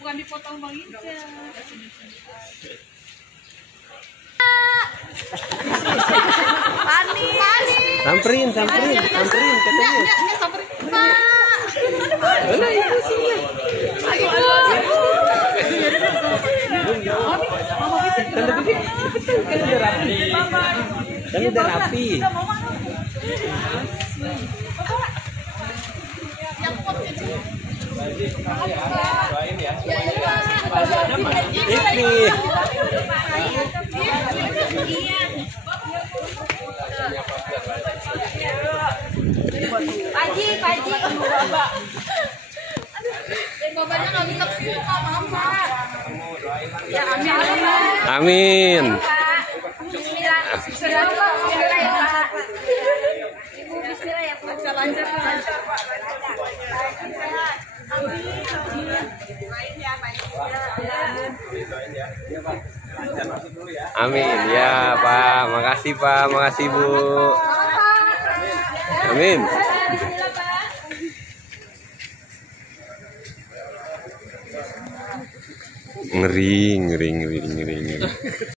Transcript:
Bukan dipotong Bang Ica. Panik. Samperin katanya. Samperin. Pak. Mana itu sih? Kan udah rapi. Paji. Babanya nggak bisa buka, mama. Ya, Amin. Bismillah ya, Pak. Ibu Bismillah ya, Pak. Lancar, Pak. Amin ya Pak, makasih Pak, makasih Bu. Amin. Ngeri.